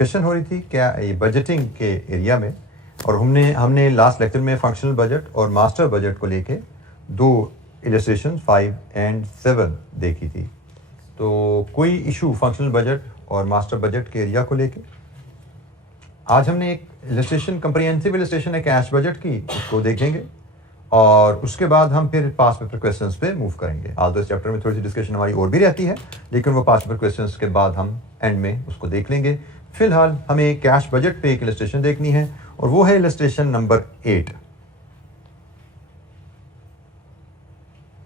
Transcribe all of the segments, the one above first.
Discussion हो रही थी क्या ये बजटिंग के एरिया में, और हमने लास्ट लेक्चर में फंक्शनल बजट और मास्टर बजट को लेके दो इलस्ट्रेशन 5 और 7 देखी थी। तो कोई इशू फंक्शनल बजट और मास्टर बजट के एरिया को लेके? आज हमने एक इलस्ट्रेशन, कंप्रिहेंसिव इलस्ट्रेशन है कैश बजट की, उसको देखेंगे और उसके बाद हम फिर पास पेपर क्वेश्चंस पे मूव करेंगे। आज इस चैप्टर में थोड़ी सी डिस्कशन हमारी और भी रहती है, लेकिन वो पास पेपर क्वेश्चंस के बाद हम एंड में उसको देख लेंगे। फिलहाल हमें कैश बजट पे एक इलस्ट्रेशन देखनी है और वो है इलस्ट्रेशन नंबर 8।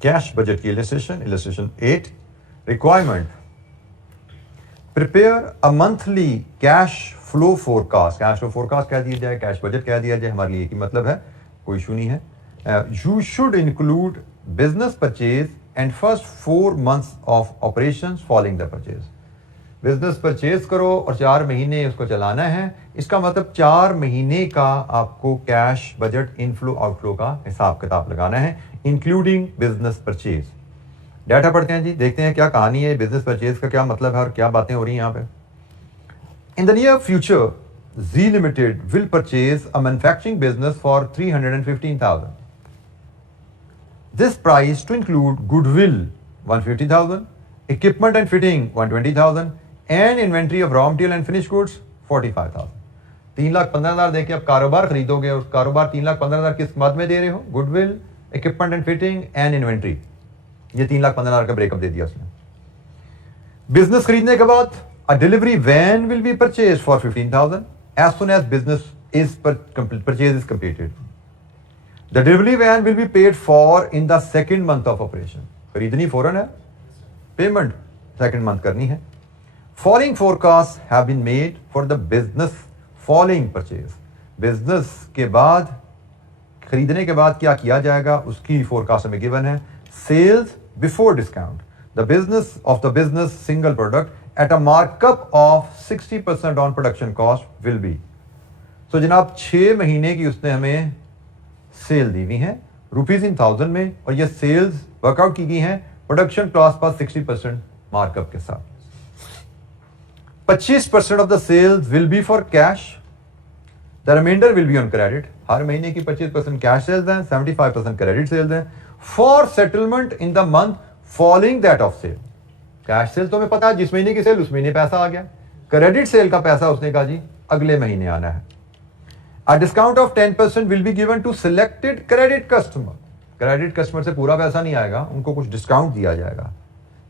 कैश बजट की illustration 8। Requirement: prepare a monthly cash flow forecast. Cash flow forecast कह दिया जाए, कैश बजट कह दिया जाए, हमारे लिए एक ही मतलब है, कोई इशू नहीं है। You should include business purchase and first 4 months of operations following the purchase. Business purchase करो और 4 महीने उसको चलाना है। इसका मतलब 4 महीने का आपको कैश बजट इनफ्लो आउटफ्लो का हिसाब किताब लगाना है, इंक्लूडिंग बिजनेस परचेज। डाटा पढ़ते हैं जी, देखते हैं क्या कहानी है, बिजनेस परचेज का क्या मतलब है और क्या बातें हो रही हैं यहाँ पे। In the near future Zee Limited will purchase a manufacturing business for 315,000. This price to include goodwill 150,000, equipment and fitting 120,000, and inventory of raw material and finished goods 45,000. 3,15,000 देके आप कारोबार खरीदोगे और कारोबार 3,15,000 किस मद में दे रहे हो? Goodwill, equipment and fitting and inventory. ये 3,15,000 का ब्रेकअप दे दिया उसने। बिजनेस खरीदने के बाद a delivery van will be purchased for 15,000 as soon as business is purchase is completed. The delivery van will be paid for in the second month of operation. खरीदनी फौरन है, पेमेंट सेकंड मंथ करनी है। Following forecasts have been made for the business following purchase. Business के बाद, खरीदने के बाद क्या किया जाएगा उसकी फोरकास्ट हमें गिवन है। Sales before discount, the business of the business single product at a markup of 60% on production cost will be. So जनाब 6 महीने की उसने हमें सेल दी हुई है ₹1000 में, और ये सेल्स वर्कआउट की गई हैं प्रोडक्शन कॉस्ट पर 60% मार्कअप के साथ। 25% of the sales will be for cash, the reminder will be on credit. हर महीने की 25% कैश सेल्स हैं, 75% क्रेडिट सेल्स हैं, for settlement in the month following that of sale. Cash sale तो हमें पता है जिस महीने की सेल उस महीने पैसा आ गया, क्रेडिट सेल का पैसा उसने कहा जी अगले महीने आना है। A discount of 10% will be given to selected credit customer. Credit customer से पूरा पैसा नहीं आएगा, उनको कुछ डिस्काउंट दिया जाएगा।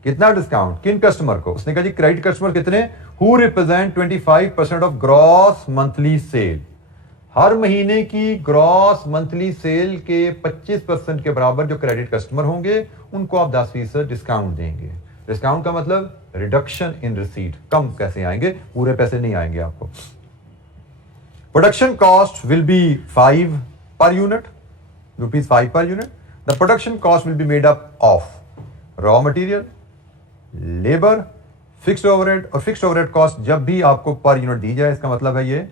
कितना डिस्काउंट? किन कस्टमर को? उसने कहा जी क्रेडिट कस्टमर कितने? Who represent 25% of gross monthly sale. हर महीने की ग्रॉस मंथली सेल के 25% के बराबर जो क्रेडिट कस्टमर होंगे उनको आप 10% डिस्काउंट देंगे। डिस्काउंट का मतलब रिडक्शन इन रिसीट, कम कैसे आएंगे, पूरे पैसे नहीं आएंगे आपको। Production cost will be 5 per unit, ₹5 per unit. The production cost will be made up of raw material, labour, fixed overhead. और फिक्स्ड ओवरहेड कॉस्ट जब भी आपको पर यूनिट दी जाए इसका मतलब है ये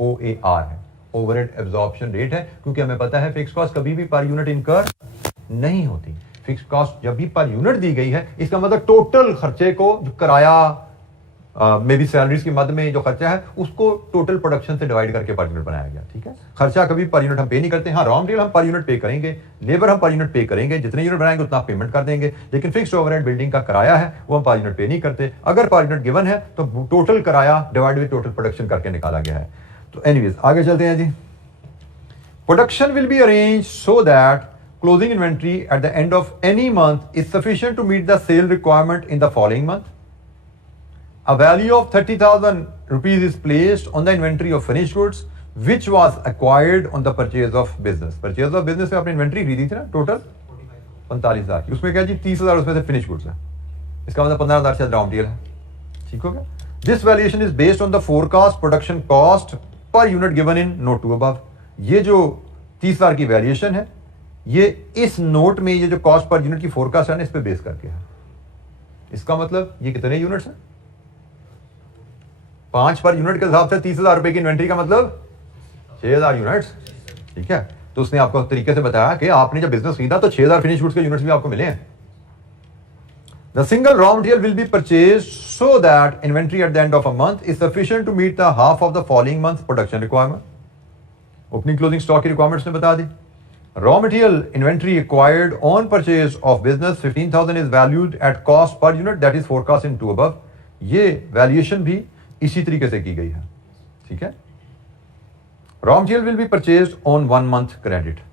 OAR है, ओवरहेड एब्जॉर्प्शन रेट है, क्योंकि हमें पता है फिक्स्ड कॉस्ट कभी भी पर यूनिट इनकर नहीं होती। फिक्स्ड कॉस्ट जब भी पर यूनिट दी गई है इसका मतलब टोटल खर्चे को, जो किराया में भी सैलरीज की मद में जो खर्चा है उसको टोटल प्रोडक्शन से डिवाइड करके पर यूनिट बनाया गया। ठीक है, खर्चा कभी पर यूनिट हम पे नहीं करते। हाँ, रॉ मटेरियल हम पर यूनिट पे करेंगे, लेबर हम पर यूनिट पे करेंगे, जितने यूनिट बनाएंगे उतना पेमेंट कर देंगे, लेकिन फिक्स्ड ओवरहेड बिल्डिंग का किराया है वो हम पर यूनिट पे नहीं करते। अगर पर यूनिट गिवन है तो टोटल किराया डिवाइड विद टोटल प्रोडक्शन करके निकाला गया है। तो एनीवेज आगे चलते हैं जी। Production will be arrange so that closing inventory at the end of any month is sufficient to meet the sale requirement in the following month. A value of 30,000 rupees is placed on the inventory of finished goods which was acquired on the purchase of business. Purchase of business में आपने inventory खरीदी थी ना total 45,000 की, उसमें क्या जी 30,000 उसमें से फिनिश गुड्स है, इसका मतलब 15,000 शायद रॉ मटेरियल है। ठीक हो गया। This valuation is based on the forecast production cost per unit given in note 2 above. ये जो 30,000 की वैल्यूएशन है ये इस नोट में ये जो कॉस्ट पर यूनिट की फोरकास्ट है ना इस पे बेस करके है। इसका मतलब ये कितने यूनिट्स हैं? 5 पर यूनिट के हिसाब से 30,000 रुपए की इन्वेंट्री का मतलब 6,000 यूनिट्स। ठीक है, तो उसने आपको तरीके से बताया कि आपने जब बिजनेस खरीदा तो 6,000 फिनिश गुड्स के यूनिट्स भी आपको मिले हैं। The single raw material will be purchased so that inventory at the end of a month is sufficient to meet the half of the following month's production requirement. Opening closing stock की requirements ने बता दी. Raw material inventory acquired on purchase of business 15,000 is valued at cost per unit that is forecast in 2 above. ये valuation भी इसी तरीके से की गई है. ठीक है. Raw material will be purchased on 1 month credit.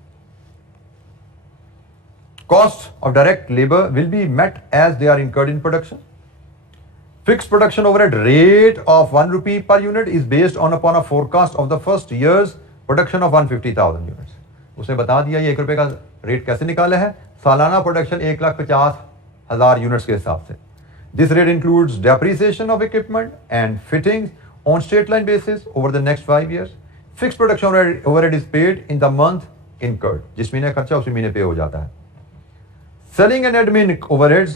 Costs of direct labor will be met as they are incurred in production. Fixed production overhead rate of 1 rupee per unit is based upon a forecast of the first year's production of 150,000 units. उसने बता दिया ये 1 रुपए का rate कैसे निकाला है. सालाना प्रोडक्शन 1,50,000 यूनिट्स के हिसाब से. This rate includes depreciation of equipment and fittings on straight line basis over the next 5 years. Fixed production overhead is paid in the month incurred. जिस महीने खर्चा उसी महीने पे हो जाता है. Selling and admin overheads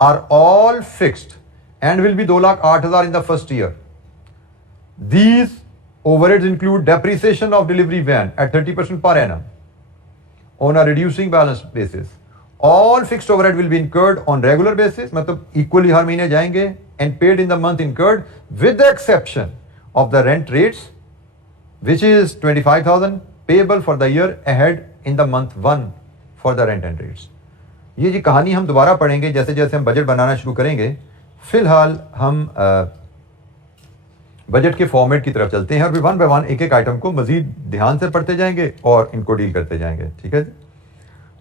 are all fixed and will be 2,08,000 in the first year. These overheads include depreciation of delivery van at 30% per annum on a reducing balance basis. All fixed overhead will be incurred on regular basis, मतलब equally हर महीने जाएंगे and paid in the month incurred with the exception of the rent rates which is 25,000 payable for the year ahead in the month 1 for the rent and rates. ये जी कहानी हम दोबारा पढ़ेंगे जैसे जैसे हम बजट बनाना शुरू करेंगे. फिलहाल हम बजट के फॉर्मेट की तरफ चलते हैं और 1 बाय 1 एक एक आइटम को मजीद ध्यान से पढ़ते जाएंगे और इनको डील करते जाएंगे. ठीक है.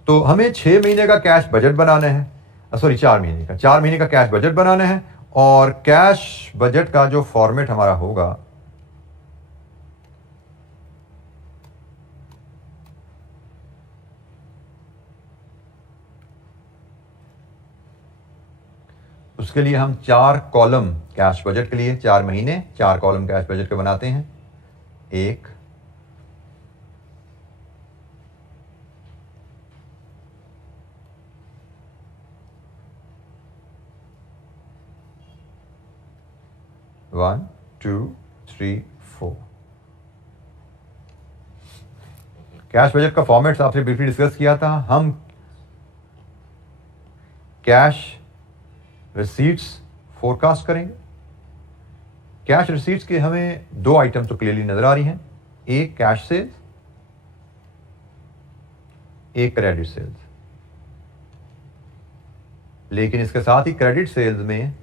तो हमें 6 महीने का कैश बजट बनाना है. 4 महीने का कैश बजट बनाना है और कैश बजट का जो फॉर्मेट हमारा होगा उसके लिए हम 4 कॉलम कैश बजट के लिए 4 महीने 4 कॉलम कैश बजट के बनाते हैं. 1 1 2 3 4. कैश बजट का फॉर्मेट आपसे ब्रीफली डिस्कस किया था. हम कैश रिसीट्स फोरकास्ट करेंगे. कैश रिसीट्स के हमें 2 आइटम्स तो क्लियरली नजर आ रही हैं. एक कैश सेल्स, एक क्रेडिट सेल्स. लेकिन इसके साथ ही क्रेडिट सेल्स में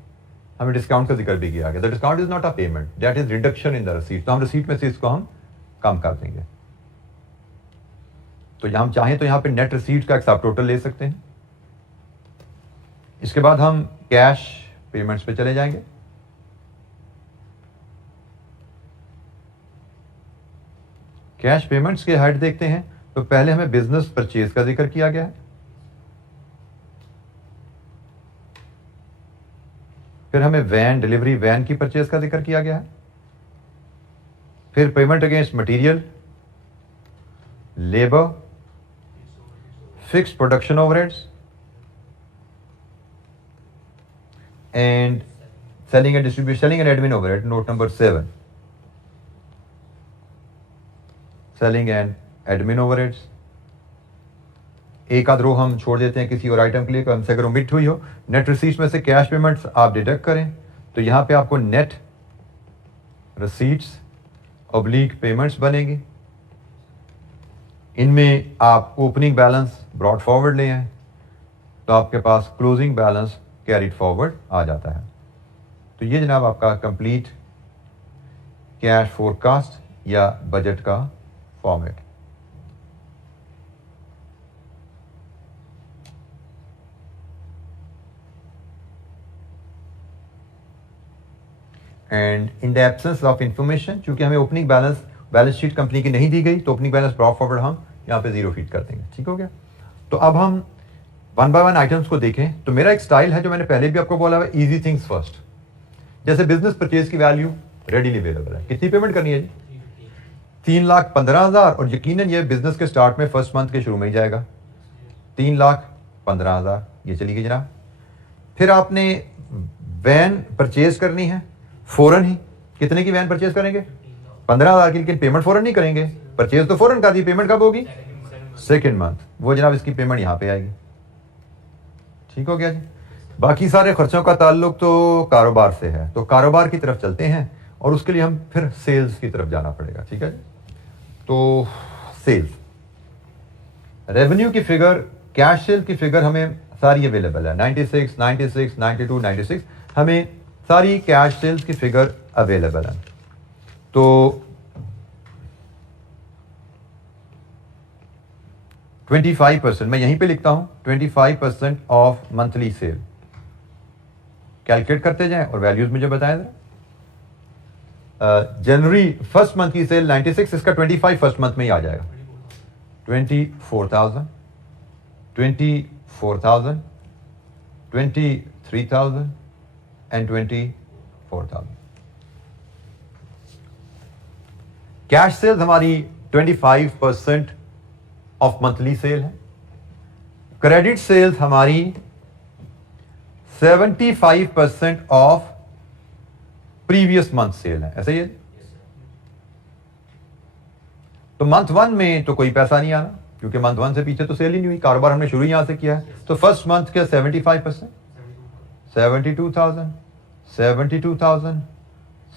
हमें डिस्काउंट का जिक्र भी किया गया. The discount is not a payment, that is reduction in the receipt. तो हम रिसीट में से इसको हम कम कर देंगे. तो हम चाहें तो यहां पे नेट रिसीट का एक सब टोटल ले सकते हैं. इसके बाद हम कैश पेमेंट्स पे चले जाएंगे. कैश पेमेंट्स के हेड देखते हैं. तो पहले हमें बिजनेस परचेज का जिक्र किया गया है. फिर हमें वैन डिलीवरी वैन की परचेज का जिक्र किया गया है. फिर payment against material, labour, fixed production overheads and selling and distribution, selling and admin overhead, note number 7. Selling and admin overheads. एक आध रो हम छोड़ देते हैं किसी और आइटम के लिए, कम से अगर ओमिट हुई हो. नेट रिसीट्स में से कैश पेमेंट्स आप डिडक्ट करें तो यहां पे आपको नेट रिसीट्स ऑब्लिक पेमेंट्स बनेगी. इनमें आप ओपनिंग बैलेंस ब्रॉड फॉरवर्ड ले आए तो आपके पास क्लोजिंग बैलेंस कैरिड फॉरवर्ड आ जाता है. तो ये जनाब आपका कंप्लीट कैश फोरकास्ट या बजट का format. And in the absence of information, चूंकि हमें ओपनिंग बैलेंस शीट कंपनी की नहीं दी गई तो ओपनिंग बैलेंस ब्रॉड फॉरवर्ड हम यहाँ पे 0 फीड कर देंगे. ठीक हो गया. तो अब हम 1 बाय 1 आइटम्स को देखें. तो मेरा एक स्टाइल है जो मैंने पहले भी आपको बोला है, इजी थिंग्स फर्स्ट. जैसे बिजनेस परचेज की वैल्यू रेडीली अवेलेबल है. कितनी पेमेंट करनी है जी? 3,15,000. और यकीनन ये बिजनेस के स्टार्ट में फर्स्ट मंथ के शुरू में ही जाएगा. 3,15,000 ये चली गई जनाब. फिर आपने वैन परचेज करनी है फौरन ही. कितने की वैन परचेज करेंगे? 15,000 की. लेकिन पेमेंट फौरन नहीं करेंगे. परचेज तो फौरन कर दी, पेमेंट कब होगी? Second month. वो जनाब इसकी पेमेंट यहां पे आएगी. ठीक हो गया जी. बाकी सारे खर्चों का ताल्लुक तो कारोबार से है, तो कारोबार की तरफ चलते हैं और उसके लिए हम फिर सेल्स की तरफ जाना पड़ेगा। ठीक है, तो सेल्स रेवेन्यू की फिगर, कैश सेल की फिगर हमें सारी अवेलेबल है। 96, 96, 92, 96 हमें सारी कैश सेल्स की फिगर अवेलेबल है। तो 25% मैं यहीं पे लिखता हूं, 25% ऑफ मंथली सेल कैलकुलेट करते जाएं और वैल्यूज मुझे बताएं। जनवरी फर्स्ट मंथ की सेल 96, इसका 25 फर्स्ट मंथ में ही आ जाएगा। 24,000, 24,000, 23,000 एंड 24,000। कैश सेल्स हमारी 25% ऑफ मंथली सेल है। क्रेडिट सेल्स हमारी 75% ऑफ प्रीवियस मंथ सेल है, ऐसा ही है। तो मंथ 1 में तो कोई पैसा नहीं आना, क्योंकि मंथ 1 से पीछे तो सेल ही नहीं हुई, कारोबार हमने शुरू यहां से किया है। तो फर्स्ट मंथ के 75%, 72,000, 72,000,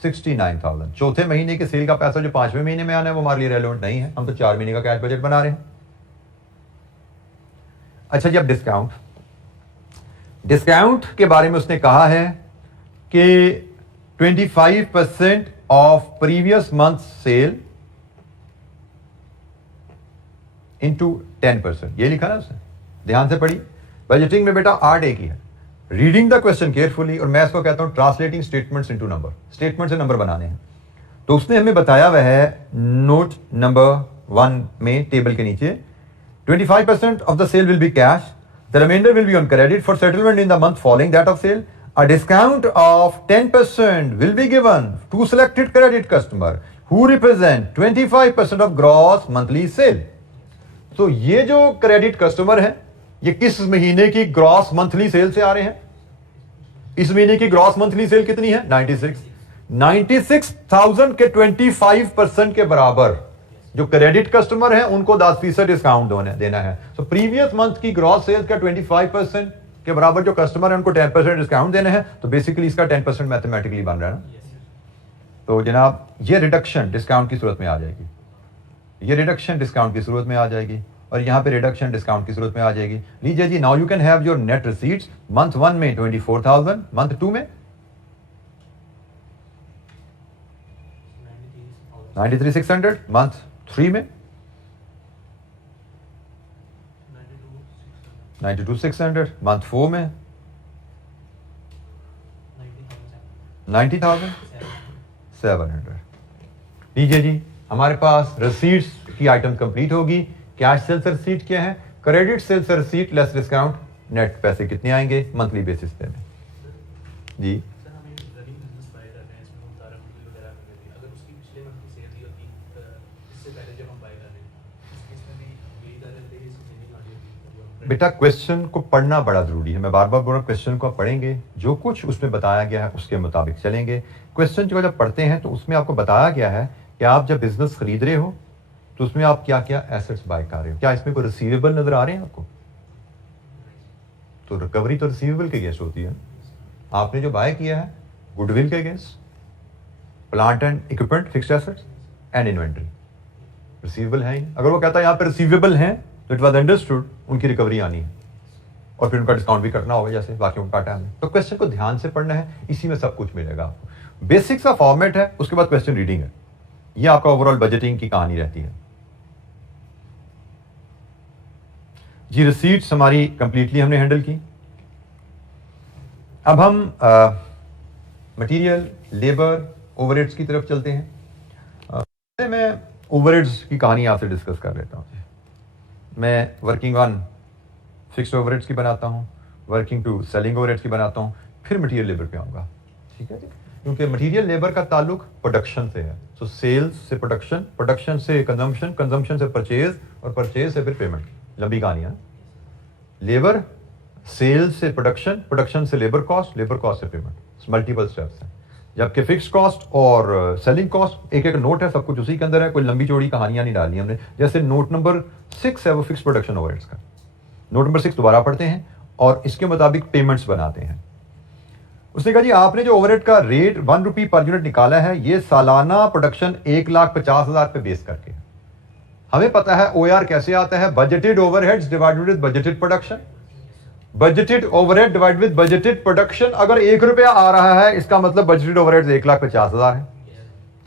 69,000। चौथे महीने के सेल का पैसा जो 5वें महीने में आना है वो हमारे लिए रेलेवेंट नहीं है, हम तो 4 महीने का कैश बजट बना रहे हैं। अच्छा जी, अब डिस्काउंट के बारे में उसने कहा है कि 25% of previous month sale into 10%, ये लिखा ना उसने, ध्यान से पढ़िए। बजटिंग में बेटा आर्ट एक ही है, रीडिंग द क्वेश्चन केयरफुली, और मैं इसको कहता हूं translating statements into number. Statement से नंबर बनाने हैं। तो उसने हमें बताया वह है नोट नंबर 1 में टेबल के नीचे 25% of the sale will be cash. The remainder will be on credit for settlement in the month following that of sale. A discount of 10% will be given to selected credit customer who represent 25% of gross monthly sale. तो ये जो credit customer है, ये किस महीने की gross monthly cell से आ रहे हैं? इस महीने की ग्रॉस मंथली सेल कितनी है? 96। 96,000 के 25% के बराबर जो क्रेडिट कस्टमर है उनको 10% डिस्काउंट देना है। तो प्रीवियस मंथ की ग्रॉस सेल्स का 25% के बराबर जो कस्टमर है उनको 10% डिस्काउंट देना है। तो बेसिकली इसका 10% मैथमेटिकली बन रहा है ना। तो जनाब ये रिडक्शन डिस्काउंट की सूरत में आ जाएगी, ये रिडक्शन डिस्काउंट की सूरत में आ जाएगी, और यहां पे रिडक्शन डिस्काउंट की सूरत में आ जाएगी। लीजिए जी, now you can have your net receipts. Month 1 में 24,000, मंथ 2 में 93,600, मंथ 3 में 92,600, मंथ 4 में 90,700। लीजिए जी, हमारे पास रसीट्स की आइटम कंप्लीट होगी। कैश सेल से रसीट क्या है? क्रेडिट सेल से रसीट लेस डिस्काउंट, नेट पैसे कितने आएंगे मंथली बेसिस पे में? जी बेटा, क्वेश्चन को पढ़ना बड़ा जरूरी है। मैं बार बार बोल रहा हूं, क्वेश्चन को आप पढ़ेंगे, जो कुछ उसमें बताया गया है उसके मुताबिक चलेंगे। क्वेश्चन जो जब पढ़ते हैं तो उसमें आपको बताया गया है कि आप जब बिजनेस खरीद रहे हो तो उसमें आप क्या क्या एसेट्स बाय कर रहे हो। क्या इसमें कोई रिसीवेबल नजर आ रहे हैं आपको? तो रिकवरी तो रिसीवेबल के अगेंस्ट होती है। आपने जो बाय किया है गुडविल के against, plant and equipment, fixed assets and inventory, receivable है ही। अगर वो कहता है यहाँ पे रिसीवेबल है तो इट वॉज अंडरस्टूड उनकी रिकवरी आनी है और फिर उनका डिस्काउंट भी करना होगा जैसे बाकी उनका टाइम है। तो क्वेश्चन को ध्यान से पढ़ना है, इसी में सब कुछ मिलेगा आपको। बेसिक्स का फॉर्मेट है, उसके बाद क्वेश्चन रीडिंग है। ये आपका ओवरऑल बजटिंग की कहानी रहती है जी। रिसीट्स हमारी कंप्लीटली हमने हैंडल की। अब हम मटेरियल, लेबर, ओवरहेड्स की तरफ चलते हैं। मैं ओवरहेड्स की कहानी आपसे डिस्कस कर लेता हूँ। मैं वर्किंग ऑन फिक्स्ड ओवरहेड्स की बनाता हूँ, वर्किंग टू सेलिंग ओवरहेड्स की बनाता हूँ, फिर मटेरियल लेबर पे आऊँगा। ठीक है जी, क्योंकि मटेरियल लेबर का ताल्लुक प्रोडक्शन से है। तो सेल्स से प्रोडक्शन, प्रोडक्शन से कंजम्पशन, कंजम्पशन से परचेज, और परचेज से फिर पेमेंट। लंबी कहानी है। लेबर सेल्स से प्रोडक्शन, प्रोडक्शन से लेबर कॉस्ट से पेमेंट, मल्टीपल स्टेप्स हैं। जबकि फिक्स्ड कॉस्ट और सेलिंग कॉस्ट एक एक नोट है, सब कुछ उसी के अंदर है, कोई लंबी चौड़ी कहानियां नहीं डाली हमने। जैसे नोट नंबर 6 है वो फिक्स्ड प्रोडक्शन ओवरहेड्स का। नोट नंबर 6 दोबारा पढ़ते हैं। और इसके मुताबिक पेमेंट्स बनाते हैं। उसने कहा जी आपने जो ओवरहेड का रेट 1 रुपी पर यूनिट निकाला है ये सालाना प्रोडक्शन 1,50,000 पे बेस करके। हमें पता है OAR कैसे आता है, budgeted overheads divided with budgeted production. Budgeted overhead divide with budgeted production. अगर 1 रुपया आ रहा है इसका मतलब बजटेड ओवरहेड 1,50,000 है,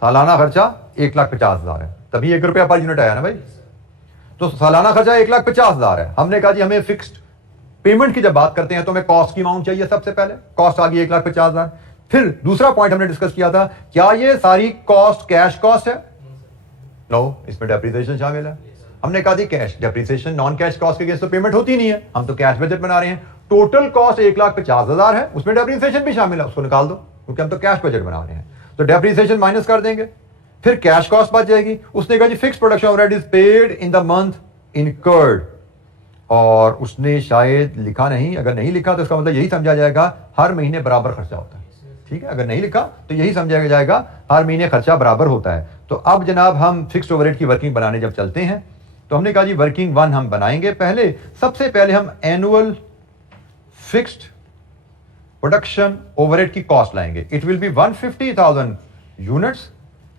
सालाना खर्चा 1,50,000 है, तभी 1 रुपया पर यूनिट आया ना भाई। तो सालाना खर्चा 1,50,000 है। हमने कहा जी हमें फिक्स्ड पेमेंट की जब बात करते हैं तो हमें कॉस्ट की अमाउंट चाहिए। सबसे पहले कॉस्ट आ गई 1,50,000। फिर दूसरा पॉइंट हमने डिस्कस किया था, क्या ये सारी कॉस्ट कैश कॉस्ट है? नो, इसमें डेप्रिसिएशन शामिल है। हमने कहा थी cash depreciation non cash cost के अगेंस्ट तो पेमेंट होती नहीं है, हम तो कैश बजट बना रहे हैं। टोटल कॉस्ट 1,50,000 है, उसमें डेप्रिसिएशन भी शामिल है, उसको निकाल दो क्योंकि हम तो कैश बजट बना रहे हैं। तो डेप्रिसिएशन माइनस कर देंगे, फिर कैश कॉस्ट बच जाएगी। उसने कहा जी fixed production overhead is paid in the month incurred, और उसने शायद लिखा नहीं, अगर नहीं लिखा तो इसका मतलब यही समझा जाएगा हर महीने बराबर खर्चा होता है। ठीक है, अगर नहीं लिखा तो यही समझा जाएगा हर महीने खर्चा बराबर होता है। तो अब जनाब हम फिक्स्ड ओवरहेड की वर्किंग बनाने जब चलते हैं तो हमने कहा जी वर्किंग 1 हम बनाएंगे। पहले सबसे पहले हम एनुअल फिक्स्ड प्रोडक्शन ओवरहेड की कॉस्ट लाएंगे। It will be 150,000 units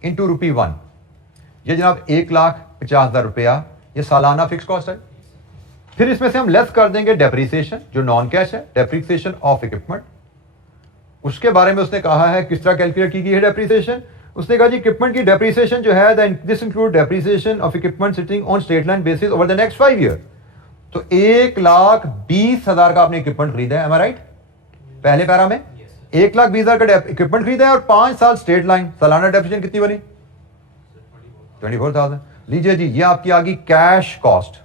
into ₹1। ये जनाब 1,50,000 रुपया ये सालाना फिक्स कॉस्ट है। फिर इसमें से हम लेस कर देंगे डेप्रिसिएशन जो नॉन कैश है, डेप्रिसिएशन ऑफ इक्विपमेंट। उसके बारे में उसने कहा है किस तरह कैलकुलेट की गई है डेप्रिसिएशन। उसने कहा जी इक्विपमेंट की डेप्रिसिएशन जो है this include depreciation of equipment sitting on straight line basis over the next 5 year. तो 1,20,000 का आपने इक्विपमेंट खरीदा है, एम आई राइट? पहले पैरा में 1,20,000 का इक्विपमेंट खरीदा है और 5 साल स्ट्रेट लाइन, सालाना डेप्रिसिएशन कितनी बनी? 24,000। लीजिए जी ये आपकी आ गई कैश कॉस्ट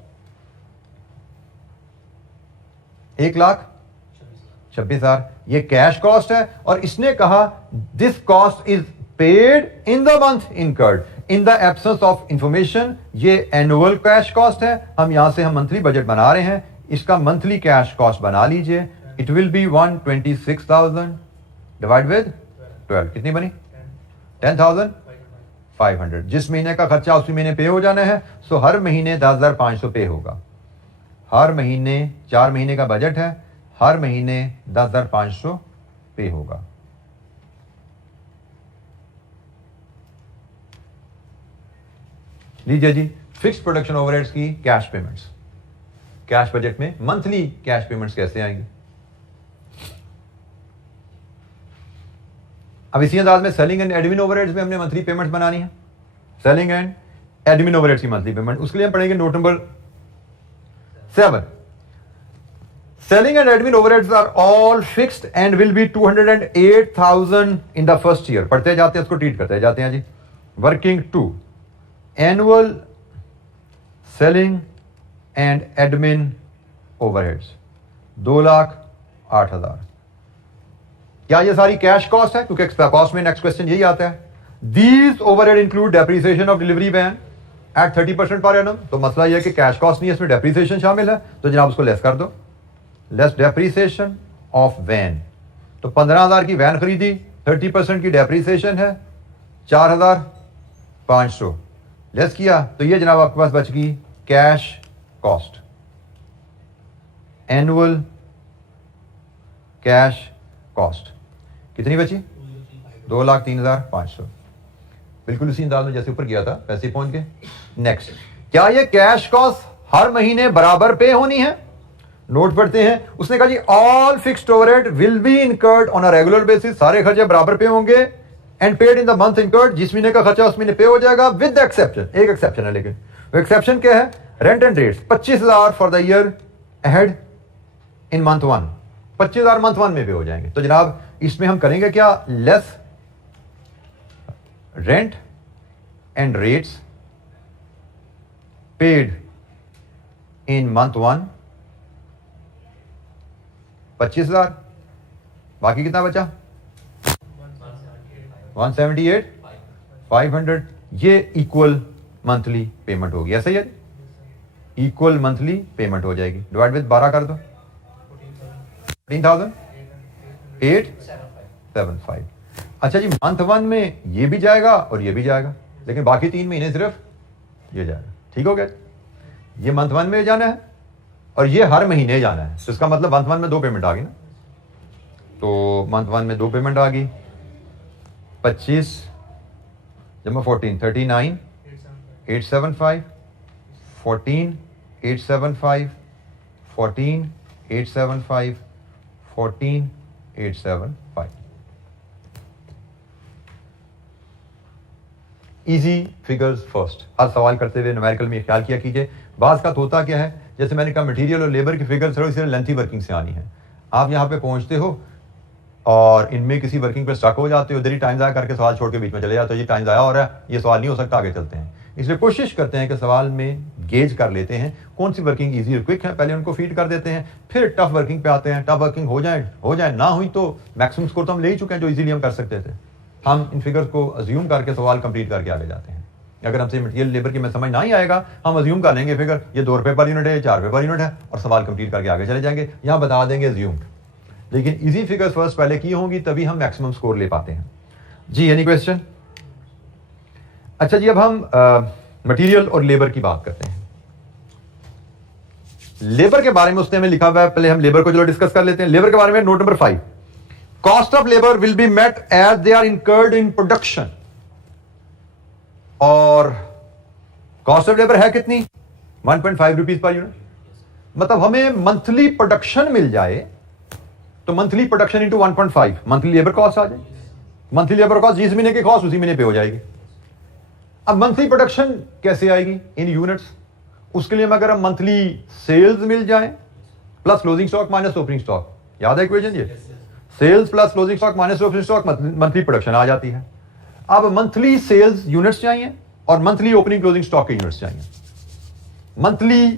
1,26,000, ये कैश कॉस्ट है। और इसने कहा this cost is paid in the month incurred in the absence of information. ये एनुअल कैश कॉस्ट है, हम यहां से हम मंथली बजट बना रहे हैं, इसका मंथली कैश कॉस्ट बना लीजिए। It will be 126,000 divide with 12, कितनी बनी? 10,500। जिस महीने का खर्चा उसी महीने पे हो जाना है। सो हर महीने 10,500 पे होगा। हर महीने 4 महीने का बजट है, हर महीने 10,500 पे होगा। लीजिए जी फिक्स्ड प्रोडक्शन ओवरहेड्स की कैश पेमेंट्स। कैश बजट में मंथली कैश पेमेंट्स कैसे आएंगी? अब इसी अंदाज में सेलिंग एंड एडमिन ओवरहेड्स में हमने मंथली पेमेंट्स बनानी है। सेलिंग एंड एडमिन ओवरहेड्स की मंथली पेमेंट, उसके लिए हम पढ़ेंगे note number 7। Selling and admin overheads are all fixed and will be 208,000 in the first year। पढ़ते जाते हैं, उसको ट्रीट करते जाते हैं जी। Working 2, annual selling and admin overheads 2,08,000। क्या ये सारी कैश कॉस्ट है? क्योंकि कॉस्ट में नेक्स्ट क्वेश्चन यही आता है। These overhead include depreciation of delivery van at 30% per annum। तो मसला यह है कि कैश कॉस्ट नहीं है, इसमें डेप्रिसिएशन शामिल है, तो जनाब उसको लेस कर दो। लेस डेप्रिसिएशन ऑफ वैन, तो 15,000 की वैन खरीदी, 30% की डेप्रिसिएशन है, 4,500 लेस किया, तो ये जनाब आपके पास बच गई cash cost, annual cash cost. कितनी बची? 2,03,500। बिल्कुल उसी अंदाज में जैसे ऊपर किया था पैसे पहुंच गए। नेक्स्ट, क्या ये कैश कॉस्ट हर महीने बराबर पे होनी है? नोट पढ़ते हैं। उसने कहा जी all fixed overhead will be incurred on a regular basis, सारे खर्चे बराबर पे होंगे, and paid in the month incurred, जिस महीने का खर्चा उस महीने पे हो जाएगा, विद द एक्सेप्शन, एक एक्सेप्शन है, लेकिन वो एक्सेप्शन क्या है? Rent and rates 25,000 for the year ahead in month 1, 25,000 month 1 में पे हो जाएंगे। तो जनाब इसमें हम करेंगे क्या? Less rent and rates paid in month 1 25,000, बाकी कितना बचा? 178,500। ये इक्वल मंथली पेमेंट होगी, ऐसा ही है, इक्वल मंथली पेमेंट हो जाएगी। डिवाइड विद 12 कर दो, 14,875। अच्छा जी, मंथ 1 में ये भी जाएगा और ये भी जाएगा, लेकिन बाकी 3 महीने सिर्फ ये जाएगा। ठीक हो गया? ये मंथ 1 में जाना है और ये हर महीने जाना है, तो इसका मतलब मंथ 1 में 2 पेमेंट आ गई ना, तो मंथ 1 में 2 पेमेंट आ गई, 25 जमा 14 39 875 14 875 14 875 14 875। Easy figures first. हर सवाल करते हुए न्यूमेरिकल में ख्याल किया कीजिए। बात का होता क्या है, जैसे मैंने कहा मटेरियल और लेबर की फिगर थोड़ी सी लेंथी वर्किंग से आनी है। आप यहाँ पे पहुँचते हो और इनमें किसी वर्किंग पे स्टक हो जाते हो, इधर ही टाइम ज़ाया करके सवाल छोड़ के बीच में चले जाते हो, ये टाइम ज़ाया हो रहा है, ये सवाल नहीं हो सकता, आगे चलते हैं। इसलिए कोशिश करते हैं कि सवाल में गेज कर लेते हैं कौन सी वर्किंग ईजी और क्विक है, पहले उनको फीड कर देते हैं, फिर टफ वर्किंग पे आते हैं। टफ वर्किंग हो जाए ना हुई तो मैक्सिमम स्कोर तो हम ले ही चुके हैं जो इजीली हम कर सकते थे। हम इन फिगर्स को अज्यूम करके सवाल कंप्लीट करके आगे जाते हैं। अगर हमसे मटेरियल लेबर की में समझ ना ही आएगा, हम अज्यूम कर लेंगे फिगर ये 2 रुपये पर यूनिट है, 4 रुपये पर यूनिट है, और सवाल कंप्लीट करके आगे चले जाएंगे। यहाँ बता देंगे अज्यूम्ड, लेकिन इजी फिगर्स फर्स्ट पहले की होंगी, तभी हम मैक्सिमम स्कोर ले पाते हैं। जी एनी क्वेश्चन? अच्छा जी, अब हम मटेरियल और लेबर की बात करते हैं। लेबर के बारे में उसने हमें लिखा हुआ है, पहले हम लेबर को चलो डिस्कस कर लेते हैं। लेबर के बारे में note number 5, cost of labour will be met as they are incurred in production. और कॉस्ट ऑफ लेबर है कितनी? 1.5 रुपीज पर यूनिट। मतलब हमें मंथली प्रोडक्शन मिल जाए तो monthly production into 1.5 monthly labour cost आ जाए। मंथली लेबर कॉस्ट जिस महीने की कॉस्ट उसी महीने पे हो जाएगी। अब मंथली प्रोडक्शन कैसे आएगी? In units. उसके लिए अगर हम मंथली सेल्स मिल जाए plus closing stock minus opening stock, याद है इक्वेशन ये? Sales plus closing stock minus opening stock, monthly production आ जाती है। अब मंथली सेल्स यूनिट्स चाहिए और मंथली ओपनिंग क्लोजिंग स्टॉक के यूनिट्स चाहिए। मंथली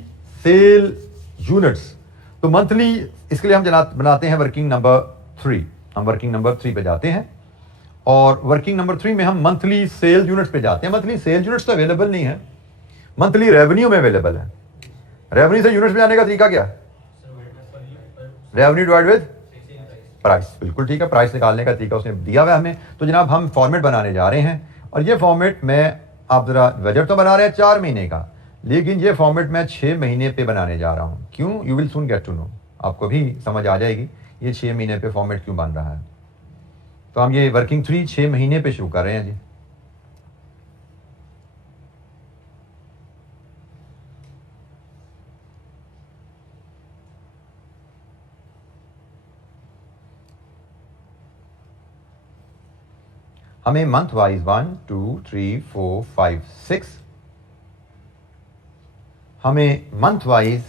सेल यूनिट्स, तो मंथली, इसके लिए हम बनाते हैं वर्किंग नंबर 3। हम वर्किंग नंबर 3 पे जाते हैं और वर्किंग नंबर 3 में हम मंथली सेल यूनिट्स पे जाते हैं। मंथली सेल यूनिट्स तो अवेलेबल नहीं है, मंथली रेवेन्यू में अवेलेबल है। रेवेन्यू से यूनिट्स में जाने का तरीका क्या है? Revenue divide with price. बिल्कुल ठीक है, प्राइस निकालने का तरीका उसने दिया हुआ है हमें। तो जनाब हम फॉर्मेट बनाने जा रहे हैं, और ये फॉर्मेट में आप जरा बजट तो बना रहे हैं 4 महीने का, लेकिन ये फॉर्मेट मैं 6 महीने पे बनाने जा रहा हूं। क्यों? You will soon get to know, आपको भी समझ आ जाएगी ये 6 महीने पे फॉर्मेट क्यों बन रहा है। तो हम ये वर्किंग 3 6 महीने पे शुरू कर रहे हैं जी। हमें मंथ वाइज 1 2 3 4 5 6, हमें मंथ वाइज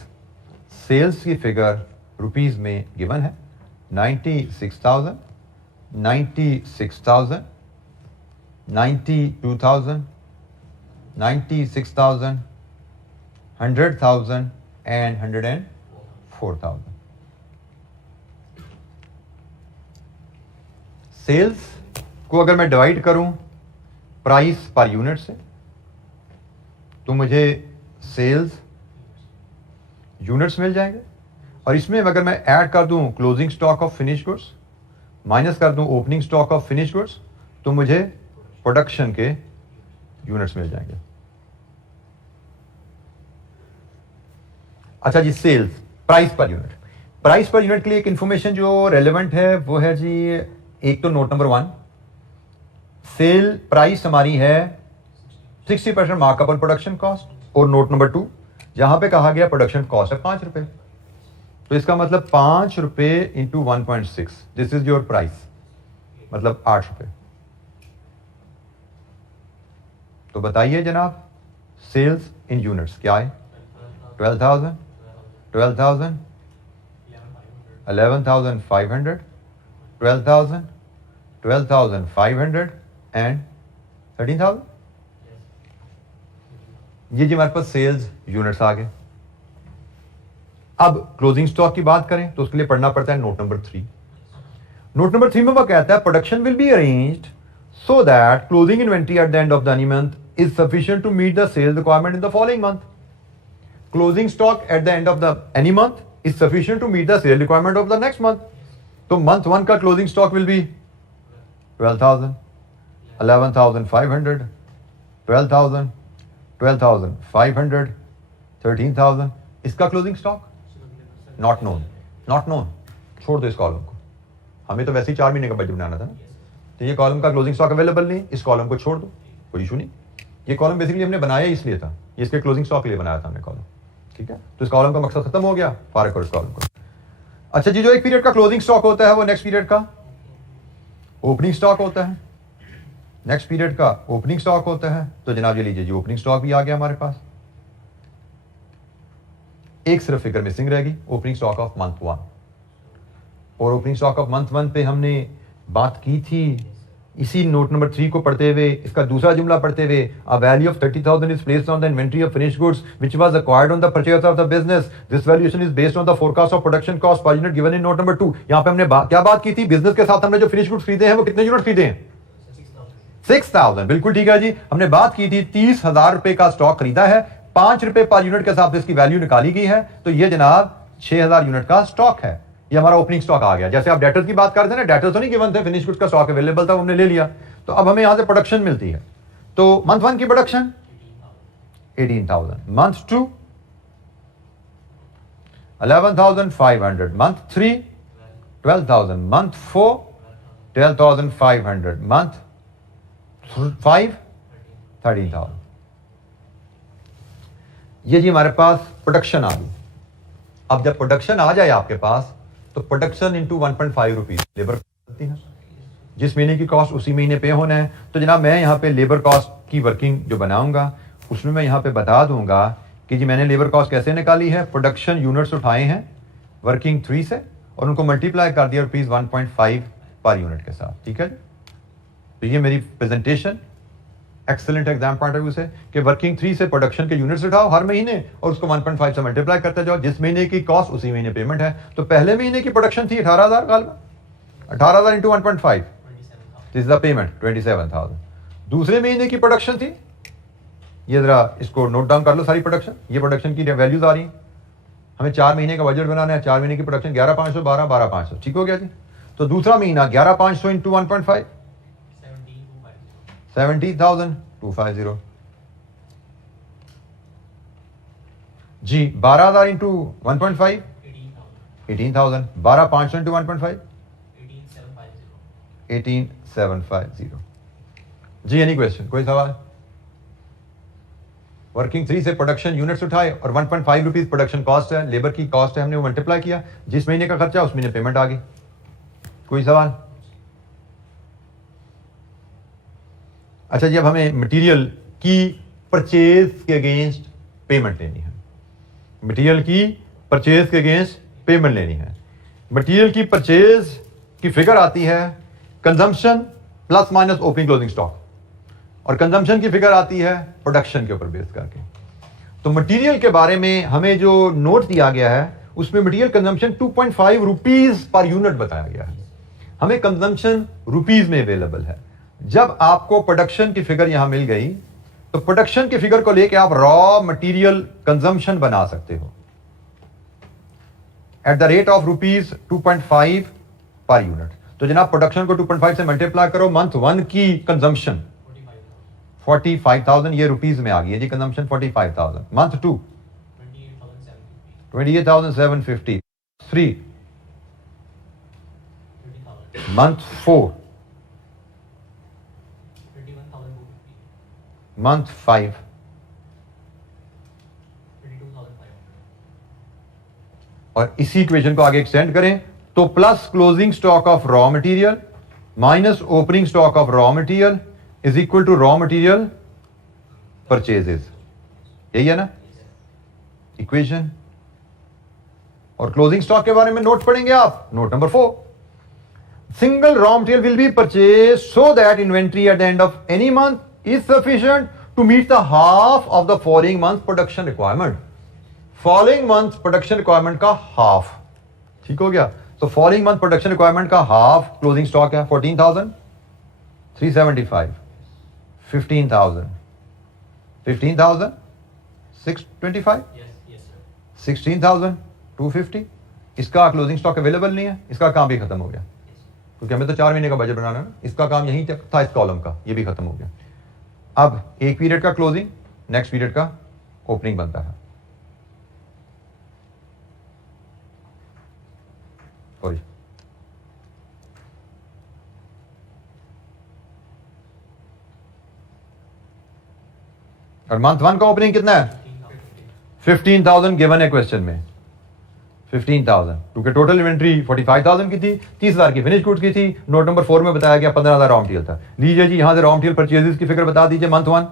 सेल्स की फिगर रुपीस में गिवन है 96,000, 96,000, 92,000, 96,000, 100,000 and 104,000। सेल्स को अगर मैं डिवाइड करूं प्राइस पर यूनिट से तो मुझे सेल्स यूनिट्स मिल जाएंगे, और इसमें अगर मैं ऐड कर दूं closing stock of finish goods minus कर दूं opening stock of finish goods तो मुझे प्रोडक्शन के यूनिट्स मिल जाएंगे। अच्छा जी, sales price per unit. Price per unit के लिए एक इंफॉर्मेशन जो रेलेवेंट है वो है जी, एक तो नोट नंबर 1, सेल प्राइस हमारी है 60% मार्कअप ऑन प्रोडक्शन कॉस्ट, और नोट नंबर 2 जहां पे कहा गया प्रोडक्शन कॉस्ट है 5 रुपए, तो इसका मतलब 5 रुपए into 1.6, this is your price, मतलब 8 रुपए। तो बताइए जनाब, सेल्स इन यूनिट्स क्या है? 12,000, 12,000, 11,500, 12,000, 12,500 एंड 13,000। ये जी हमारे पास सेल्स यूनिट्स आ गए। अब क्लोजिंग स्टॉक की बात करें तो उसके लिए पढ़ना पड़ता है नोट नंबर 3। नोट नंबर 3 में वो कहता है production will be arranged so that closing inventory at the end of the any month is sufficient to meet the sales requirement in the following month. Closing stock at the end of the any month is sufficient to meet the sale requirement of the next month. तो month 1 का closing stock will be 12,000, 11,500, 12,000, 12,500, 13,000, इसका closing stock not known, not known, छोड़ दो इस column को, हमें तो वैसे ही 4 महीने का बजट बनाना था ना, तो ये कॉलम का क्लोजिंग स्टॉक अवेलेबल नहीं, इस कॉलम को छोड़ दो, कोई इशू नहीं। ये कॉलम बेसिकली हमने बनाया इसलिए था, ये इसके क्लोजिंग स्टॉक के लिए बनाया था हमने कॉलम, ठीक है। तो इस कॉलम का मकसद खत्म हो गया, फारग करो इस कॉलम को। अच्छा जी, जो एक पीरियड का क्लोजिंग स्टॉक होता है वो नेक्स्ट पीरियड का ओपनिंग स्टॉक होता है, नेक्स्ट पीरियड का ओपनिंग स्टॉक होता है। तो जनाब ये लीजिए जी, ओपनिंग स्टॉक भी आ गया हमारे पास, एक सिर्फ फिगर मिसिंग रहेगी, ओपनिंग स्टॉक ऑफ मंथ 1। और ओपनिंग स्टॉक ऑफ मंथ 1 पे हमने बात की थी इसी नोट नंबर 3 को पढ़ते हुए, इसका दूसरा जुमला पढ़ते हुए, a value of 30,000 is placed on the inventory of finished goods which was acquired on the purchase of the business, this valuation is based on the forecast of production cost per unit given in note number 2। यहां पे हमने क्या बात की थी, business के साथ हमने जो फिनिश्ड गुड्स खरीदे हैं वो कितने यूनिट खरीदे हैं, 6,000, बिल्कुल ठीक है जी। हमने बात की थी 30,000 रुपए का स्टॉक खरीदा है, 5 रुपए पर यूनिट के हिसाब से इसकी वैल्यू निकाली गई है, तो ये जनाब 6,000 यूनिट का स्टॉक है, ये हमारा ओपनिंग स्टॉक आ गया। जैसे आप डेटर्स की बात करते हैं ना, डेटर्स तो नहीं गिवन थे, फिनिश गुड्स का स्टॉक अवेलेबल था, हमने ले लिया, तो अब हमें यहां से प्रोडक्शन मिलती है। तो मंथ 1 की production 18,000, month 2 11,500, month 3 12,000, month 4 12,500, month 5 13,000। ये जी हमारे पास प्रोडक्शन आ गई। अब जब प्रोडक्शन आ जाए आपके पास, तो प्रोडक्शन इंटू 1.5 रुपीज लेबर करती है, जिस महीने की कॉस्ट उसी महीने पे होना है। तो जनाब मैं यहाँ पे लेबर कॉस्ट की वर्किंग जो बनाऊंगा उसमें मैं यहाँ पे बता दूंगा कि जी मैंने लेबर कॉस्ट कैसे निकाली है, प्रोडक्शन यूनिट्स उठाए हैं वर्किंग 3 से और उनको मल्टीप्लाई कर दिया रुपीज 1.5 पर यूनिट के साथ, ठीक है। तो ये मेरी presentation excellent exam point of view से कि वर्किंग 3 से प्रोडक्शन के यूनिट्स उठाओ हर महीने और उसको 1.5 से मल्टीप्लाई करते जाओ, जिस महीने की कॉस्ट उसी महीने पेमेंट है। तो पहले महीने की प्रोडक्शन थी 18,000, काल 18,000 into 1.5, this is the payment 27,000। दूसरे महीने की प्रोडक्शन थी, ये जरा इसको नोट डाउन कर लो सारी प्रोडक्शन, ये प्रोडक्शन की वैल्यूज आ रही हैं। हमें 4 महीने का बजट बनाना है, 4 महीने की प्रोडक्शन 11,500 12,500, ठीक हो गया जी। तो दूसरा महीना 11,500 इंटू 1.5 17,250 जी। 12,000 इंटू 1.5 18,000, 12,500 इंटू 1.5 18,750 जी। एनी क्वेश्चन, कोई सवाल? वर्किंग 3 से प्रोडक्शन यूनिट्स उठाए और 1.5 रुपीज प्रोडक्शन कॉस्ट है, लेबर की कॉस्ट है, हमने वो मल्टीप्लाई किया, जिस महीने का खर्चा उस महीने पेमेंट आ गई। कोई सवाल? अच्छा जी, अब हमें मटेरियल की परचेज के अगेंस्ट पेमेंट लेनी है, मटेरियल की परचेज के अगेंस्ट पेमेंट लेनी है। मटेरियल की परचेज की फिगर आती है consumption plus minus opening closing stock, और कंजम्पशन की फिगर आती है प्रोडक्शन के ऊपर बेस करके। तो मटेरियल के बारे में हमें जो नोट दिया गया है उसमें material consumption 2.5 rupees per unit बताया गया है, हमें कंजम्पशन रुपीज में अवेलेबल है। जब आपको प्रोडक्शन की फिगर यहां मिल गई तो प्रोडक्शन की फिगर को लेकर आप रॉ मटेरियल कंजम्पशन बना सकते हो at the rate of rupees 2.5 per unit. तो जनाब प्रोडक्शन को 2.5 से मल्टीप्लाई करो, मंथ 1 की कंजम्पशन 45,000, ये रुपीज में आ गई है जी कंजम्पशन 45,000। मंथ 2 28,750, 3 मंथ 4 मंथ 5 और इसी इक्वेशन को आगे एक्सटेंड करें तो plus closing stock of raw material minus opening stock of raw material is equal to raw material purchases, यही है ना इक्वेशन। और क्लोजिंग स्टॉक के बारे में नोट पढ़ेंगे आप, note number 4, single raw material will be purchase so that inventory at the end of any month is sufficient to meet the half of the following month production requirement. Following month production requirement का half, ठीक हो गया। तो following month production requirement का half closing stock है 14,375, 15,000, 15,625, 16,250। इसका closing stock available नहीं है, इसका काम भी खत्म हो गया क्योंकि हमें तो 4 महीने का बजट बनाना है ना, इसका काम यहीं तक था इस कॉलम का, ये भी खत्म हो गया। अब एक पीरियड का क्लोजिंग, नेक्स्ट पीरियड का ओपनिंग बनता है। और मंथ 1 का ओपनिंग कितना है? 15,000 गिवन है क्वेश्चन में, 15,000, क्योंकि टोटल इन्वेंट्री 45,000 की थी, 30,000 की फिनिश गुड्स की थी। नोट नंबर 4 में बताया गया 15,000 रॉ मटेरियल था। लीजिए जी, यहां से रॉ मटेरियल परचेजेस की फिगर बता दीजिए। Month 1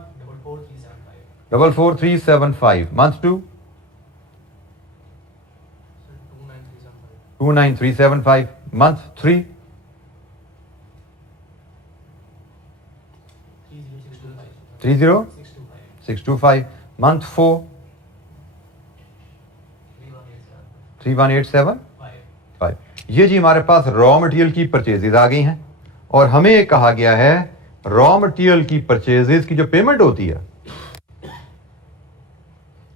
44,375, month 2 29,375, month 3 30,625, month 4 31,875। ये जी हमारे पास रॉ मटेरियल की परचेजेस आ गई हैं, और हमें कहा गया है रॉ मटेरियल की परचेजेस की जो पेमेंट होती है,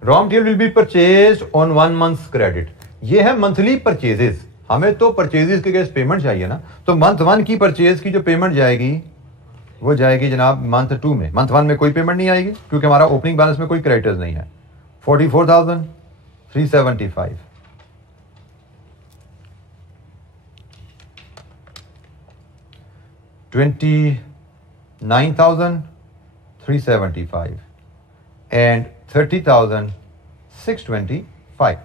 raw material will be purchased on 1 months credit. ये है मंथली परचेजेस। हमें तो परचेजेस के केस पेमेंट चाहिए ना, तो मंथ 1 की परचेज की जो पेमेंट जाएगी वो जाएगी जनाब मंथ 2 में। मंथ 1 में कोई पेमेंट नहीं आएगी क्योंकि हमारा ओपनिंग बैलेंस में कोई क्रेडिटर्स नहीं है। 44,375, 29,375 एंड 30,625।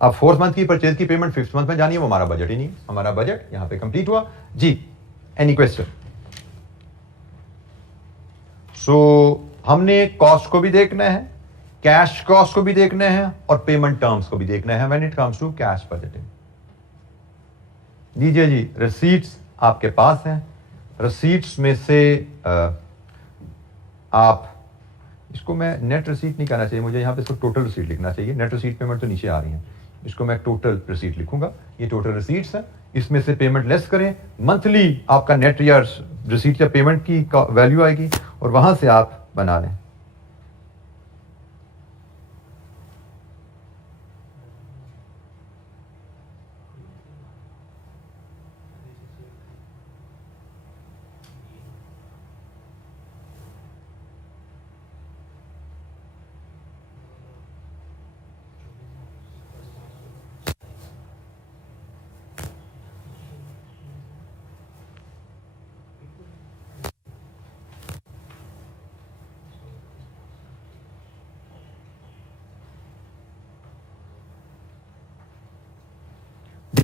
अब 4th मंथ की परचेज की पेमेंट 5th मंथ में जानी है, वो हमारा बजट ही नहीं। हमारा बजट यहां पे कंप्लीट हुआ जी। Any question? सो हमने कॉस्ट को भी देखना है, कैश कॉस्ट को भी देखना है, और पेमेंट टर्म्स को भी देखना है when it comes to cash budgeting. लीजिए जी, रिसीट्स आपके पास हैं। रिसीट्स में से आप, इसको मैं नेट रिसीट नहीं कहना चाहिए मुझे, यहां पे इसको टोटल रिसीट लिखना चाहिए। नेट रिसीट पेमेंट तो नीचे आ रही है, इसको मैं टोटल रिसीट लिखूंगा। ये टोटल रिसीट्स है, इसमें से पेमेंट लेस करें, मंथली आपका नेट या रिसीट या पेमेंट की वैल्यू आएगी, और वहां से आप बना लें।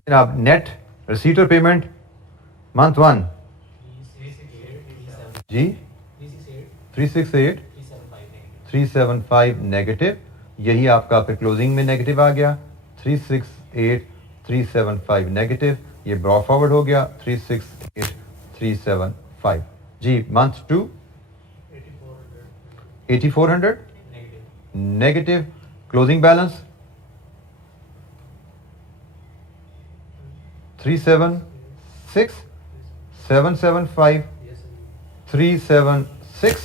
जनाब नेट रिसीट और पेमेंट मंथ 1 जी 368 375 नेगेटिव, यही आपका फिर क्लोजिंग में नेगेटिव आ गया। 368 375 नेगेटिव, ये ब्रॉ फॉरवर्ड हो गया 368 375 जी। मंथ 2 8400 नेगेटिव, क्लोजिंग बैलेंस 376 775 376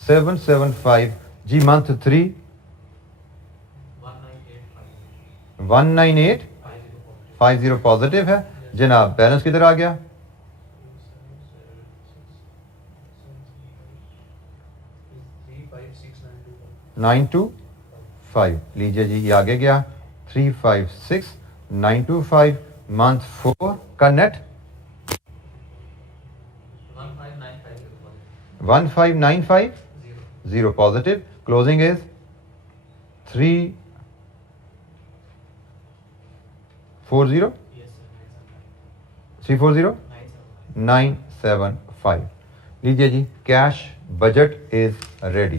775 जी। मंथ 3 19850 पॉजिटिव है जनाब। बैलेंस किधर आ गया? 925। लीजिए जी, ये आगे गया 356925। मंथ 4 का नेट 1595 पॉजिटिव, क्लोजिंग इज 340 975। लीजिए जी, cash budget is ready.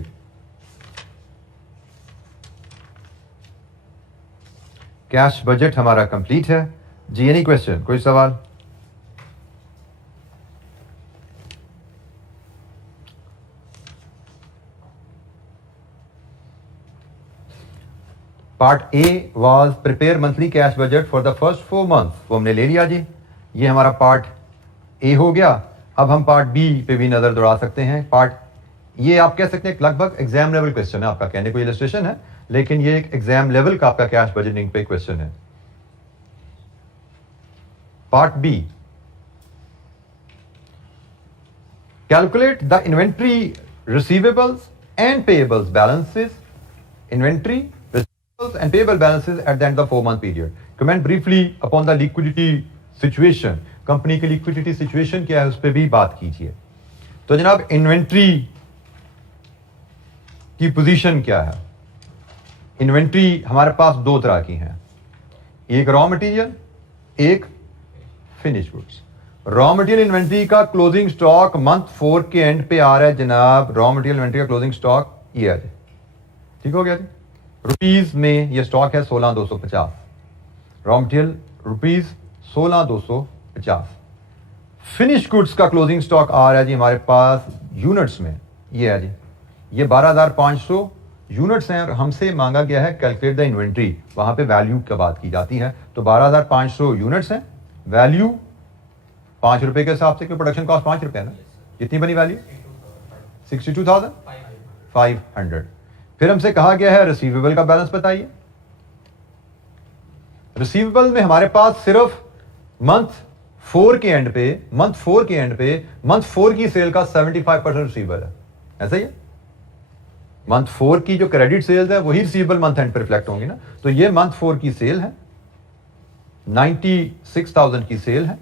Cash budget हमारा कंप्लीट है जी। एनी क्वेश्चन, कोई सवाल? Part A was prepare monthly cash budget for the first 4 month, वो हमने ले लिया जी। ये हमारा पार्ट ए हो गया। अब हम पार्ट बी पे भी नजर दौड़ा सकते हैं। पार्ट, ये आप कह सकते हैं लगभग एग्जाम लेवल क्वेश्चन है। आपका कहने को इलस्ट्रेशन है, लेकिन ये एक एग्जाम लेवल का आपका कैश बजटिंग पे क्वेश्चन है। Part B, calculate the inventory receivables and payables balances, inventory receivables and payable balances at the end of the 4-month period. Comment briefly upon the liquidity situation. Company की liquidity situation क्या है उस पर भी बात कीजिए। तो जनाब, इन्वेंट्री की पोजीशन क्या है। इन्वेंट्री हमारे पास दो तरह की हैं, एक रॉ मटेरियल, एक finish goods. Raw material inventory का क्लोजिंग स्टॉक मंथ 4 के एंड पे आ रहा है जनाब। रॉ मटेरियल इन्वेंट्री का क्लोजिंग स्टॉक ये है, ठीक हो गया जी। रुपीज में ये स्टॉक है 16,250, raw material rupees 16,250। Finish goods का क्लोजिंग स्टॉक आ रहा है जी हमारे पास यूनिट्स में, ये है जी, ये 12,500 यूनिट्स हैं और हमसे मांगा गया है कैलकुलेट द इन्वेंट्री, वहां पे वैल्यू की बात की जाती है। तो 12,500 यूनिट्स हैं, वैल्यू 5 रुपए के हिसाब से, क्योंकि प्रोडक्शन कॉस्ट 5 रुपए है ना। कितनी बनी वैल्यू? 62,500। फिर हमसे कहा गया है रिसीवेबल का बैलेंस बताइए। रिसीवेबल में हमारे पास सिर्फ मंथ 4 के एंड पे मंथ 4 की सेल का 75% रिसीवेबल है, ऐसा ही है। मंथ 4 की जो क्रेडिट सेल्स है वही रिसीवेबल मंथ एंड पर रिफ्लेक्ट होंगी ना। तो ये मंथ 4 की सेल है, 96,000 की सेल है,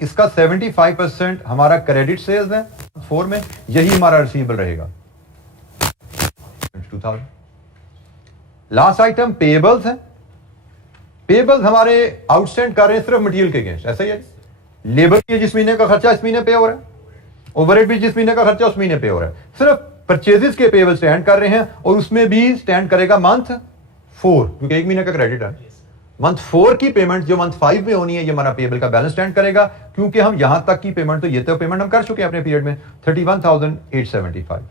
इसका 75% हमारा क्रेडिट सेल्स है 4 में, यही हमारा रिसीवेबल रहेगा 22,000। लास्ट आइटम पेएबल्स है। पेएबल्स हमारे आउटस्टैंड कर रहे हैं सिर्फ मटेरियल के अगेंस्ट, ऐसा ही है। लेबर की जिस महीने का खर्चा इस महीने पे हो रहा है, ओवरहेड भी जिस महीने का खर्चा उस महीने पे हो रहा है, सिर्फ परचेजेस के पेएबल स्टैंड कर रहे हैं और उसमें भी स्टैंड करेगा मंथ 4, क्योंकि एक महीने का क्रेडिट है। मंथ 4 की पेमेंट जो मंथ 5 में होनी है ये हमारा पेएबल का बैलेंस स्टैंड करेगा, क्योंकि हम यहां तक की पेमेंट, तो ये तो पेमेंट हम कर चुके हैं अपने पीरियड में 31,875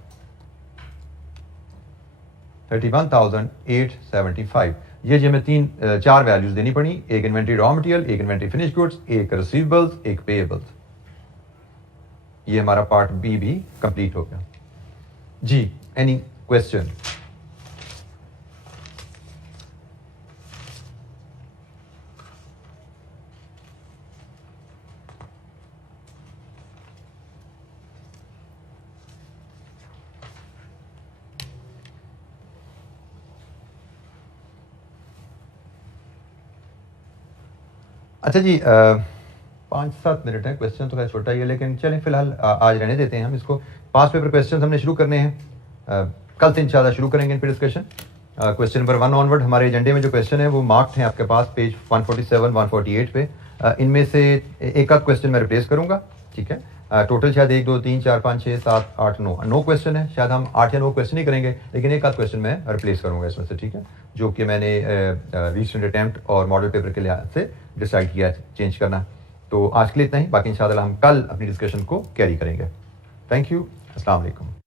31,875। ये जो हमें 4 वैल्यूज देनी पड़ी, एक इन्वेंट्री रॉ मटेरियल, एक इन्वेंट्री फिनिश गुड्स, एक रिसीवेबल्स, एक पेएबल्स। ये हमारा पार्ट बी भी कंप्लीट हो गया जी। Any question? अच्छा जी, 5-7 मिनट है, क्वेश्चन तो खैर छोटा ही है, लेकिन चलें फिलहाल आज रहने देते हैं हम इसको। पास पेपर क्वेश्चन हमने शुरू करने हैं, कल से इंशाल्लाह शुरू करेंगे इन पर डिस्कशन। क्वेश्चन नंबर 1 ऑनवर्ड हमारे एजेंडे में जो क्वेश्चन है वो मार्क्ड हैं आपके पास पेज 147, 148 पे। इनमें से एक आध क्वेश्चन मैं रिप्लेस करूंगा, ठीक है। टोटल शायद 1, 2, 3, 4, 5, 6, 7, 8, 9 क्वेश्चन है। शायद हम 8 या 9 क्वेश्चन ही करेंगे, लेकिन एक आध क्वेश्चन मैं रिप्लेस करूंगा इसमें से, ठीक है, जो कि मैंने रीसेंट अटेम्प्ट और मॉडल पेपर के लिहाज से डिसाइड किया चेंज करना। तो आज के लिए इतना ही, बाकी इंशाल्लाह हम कल अपनी डिस्कशन को कैरी करेंगे। थैंक यू, अस्सलाम वालेकुम।